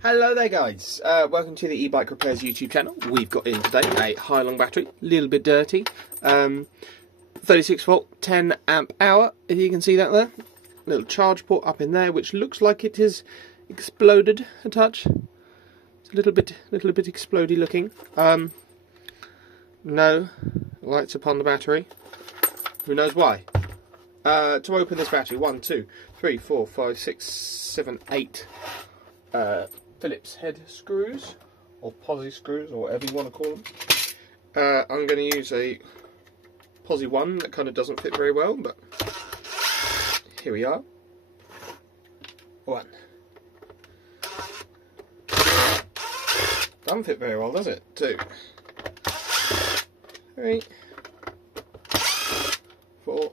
Hello there guys, welcome to the e-bike repairs YouTube channel. We've got in today a Hailong battery, a little bit dirty, 36 volt, 10 amp hour, if you can see that there. Little charge port up in there which looks like it is exploded a touch. It's a little bit explodey looking. No lights upon the battery. Who knows why? To open this battery, 1, 2, 3, 4, 5, 6, 7, 8 Phillips head screws, or posi screws, or whatever you want to call them. I'm going to use a posi one that kind of doesn't fit very well, but here we are. 1. Doesn't fit very well, does it? 2. 3. 4.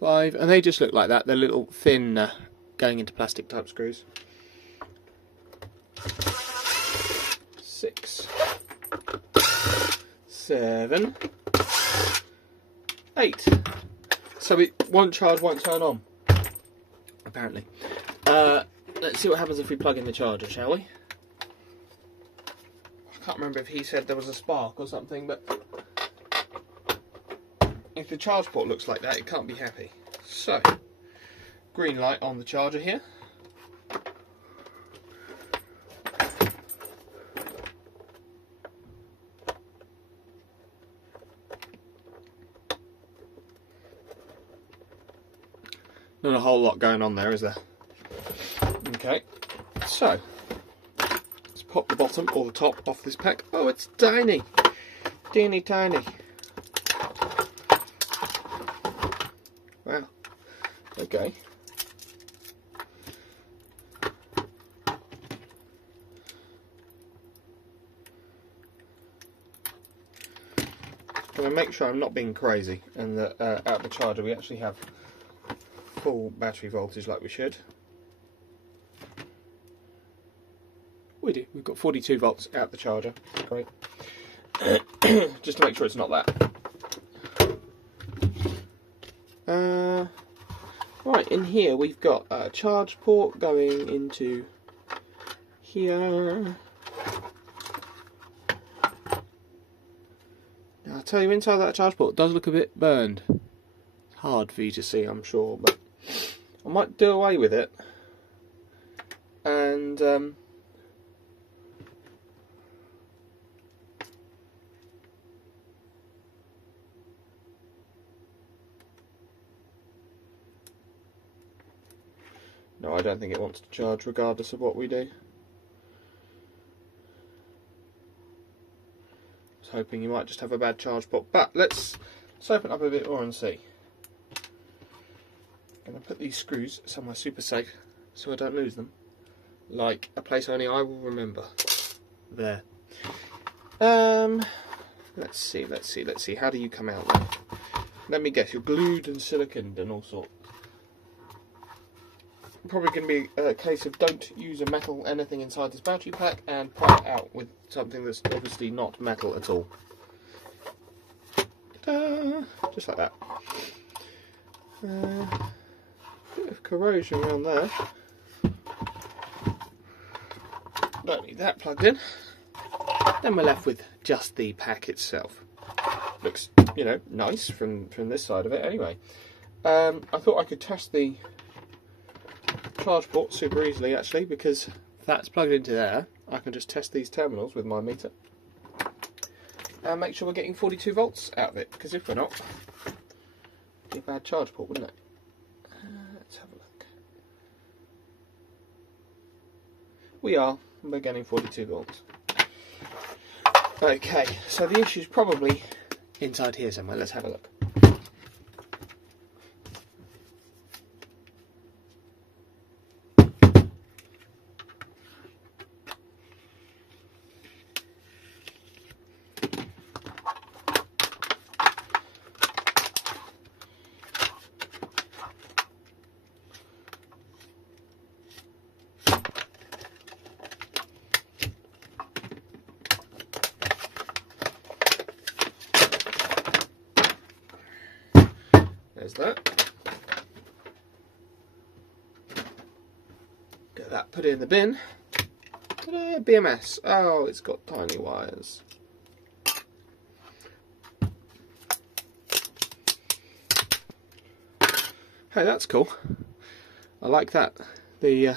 5. And they just look like that. They're little thin going into plastic type screws. 6, 7, 8. So it won't charge, won't turn on, apparently. Let's see what happens if we plug in the charger, shall we? I can't remember if he said there was a spark or something, but if the charge port looks like that, it can't be happy. So, green light on the charger here. Not a whole lot going on there, is there? Okay, so let's pop the bottom or the top off this pack. Oh, it's tiny, teeny tiny. Wow. Okay. I'm going to make sure I'm not being crazy and that out the charger we actually have full battery voltage like we should. We do. We've got 42 volts out the charger. Great. Just to make sure it's not that. Right, in here we've got a charge port going into here. Now I'll tell you, inside that charge port it does look a bit burned. It's hard for you to see, I'm sure, but I might do away with it and no, I don't think it wants to charge regardless of what we do. I was hoping you might just have a bad charge port, but let's open up a bit more and see. I'm going to put these screws somewhere super safe so I don't lose them, like a place only I will remember. There. Let's see. How do you come out there? Let me guess, you're glued and siliconed and all sorts. Probably going to be a case of don't use a metal anything inside this battery pack and pop it out with something that's obviously not metal at all. Just like that. Bit of corrosion around there. Don't need that plugged in. Then we're left with just the pack itself. Looks, you know, nice from this side of it anyway. I thought I could test the charge port super easily actually, because if that's plugged into there, I can just test these terminals with my meter and make sure we're getting 42 volts out of it, because if we're not, it'd be a bad charge port, wouldn't it? Let's have a look. We're getting 42 volts. Okay, so the issue's probably inside here somewhere. Let's have a look. put it in the bin. BMS. Oh, it's got tiny wires. Hey, that's cool. I like that. The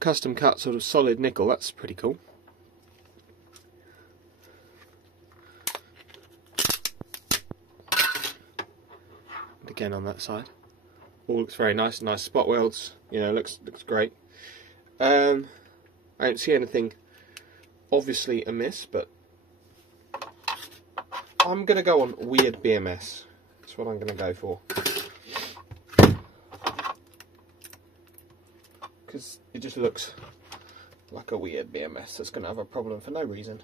custom cut sort of solid nickel, that's pretty cool. And again on that side. All looks very nice, nice spot welds, you know, looks great. I don't see anything obviously amiss, but I'm going to go on weird BMS. That's what I'm going to go for. Because it just looks like a weird BMS that's going to have a problem for no reason.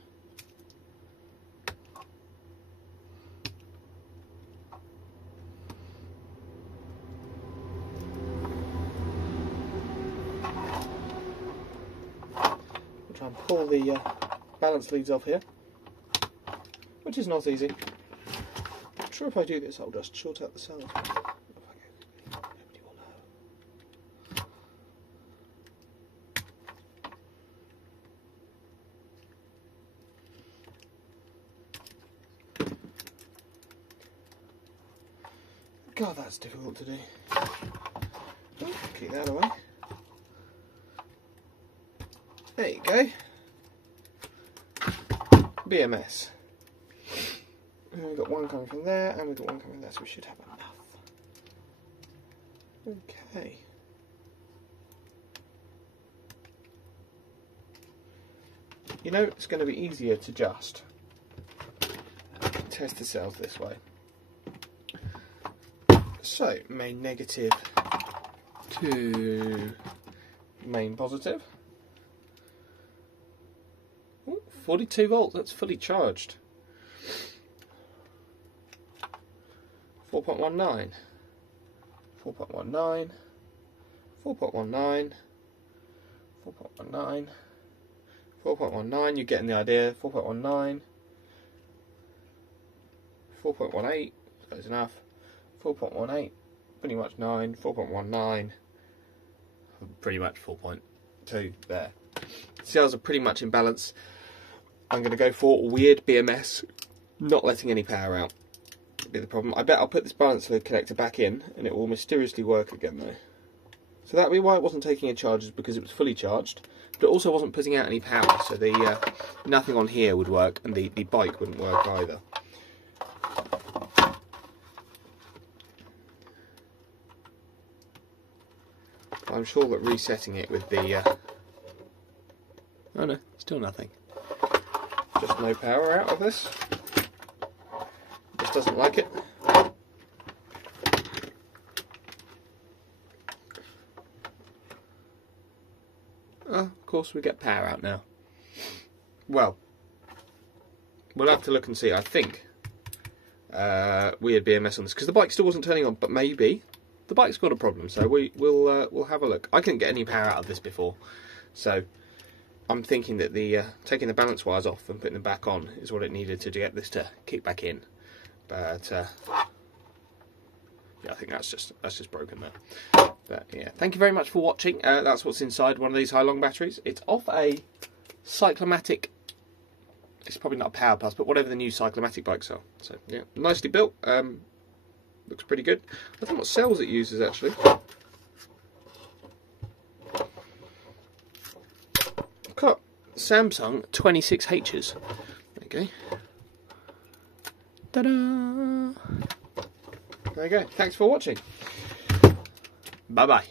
I'll try and pull the balance leads off here, which is not easy. I'm sure if I do this I'll just short out the cells. Nobody will know. God, that's difficult to do. Oh, keep that away. There you go. BMS. And we've got one coming from there, and we've got one coming from there, so we should have enough. Okay. You know, it's going to be easier to just test the cells this way. So, main negative to main positive. Ooh, 42 volts, that's fully charged. 4.19, 4.19, 4.19, 4.19, 4.19, you're getting the idea, 4.19, 4.18, close enough, 4.18, pretty much 9, 4.19, pretty much 4.2 there. Cells are pretty much in balance. I'm going to go for weird BMS, not letting any power out. Be the problem. I bet I'll put this balance lead connector back in and it will mysteriously work again though. So that'd be why it wasn't taking any charges, because it was fully charged, but it also wasn't putting out any power, so the nothing on here would work and the bike wouldn't work either. I'm sure that resetting it with the oh no, still nothing. Just no power out of this. Just doesn't like it. Of course we get power out now. Well, we'll have to look and see. I think weird BMS on this, because the bike still wasn't turning on, but maybe the bike's got a problem, so we'll have a look. I couldn't get any power out of this before, so I'm thinking that the taking the balance wires off and putting them back on is what it needed to get this to kick back in. But yeah, I think that's just broken there. But yeah, thank you very much for watching. That's what's inside one of these Hailong batteries. It's off a Cyclamatic. It's probably not a Power Plus, but whatever the new Cyclamatic bikes are. So yeah, nicely built. Looks pretty good. I think what cells it uses actually. Got Samsung 26Hs. There you go. Ta-da! There you go. Thanks for watching. Bye-bye.